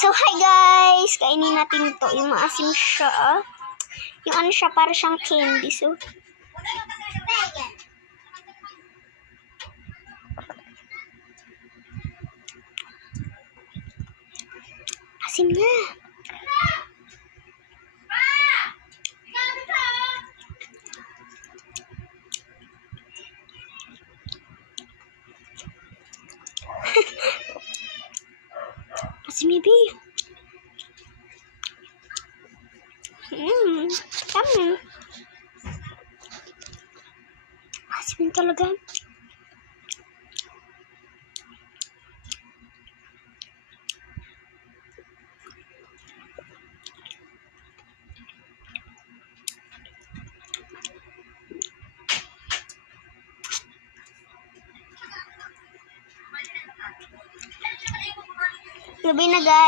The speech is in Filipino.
So, hi guys! Kainin natin to. Yung maasim siya. Yung ano siya, para siyang candy. So, asim na. Asim, baby. Yummy. Asim talaga. Gabi na guys.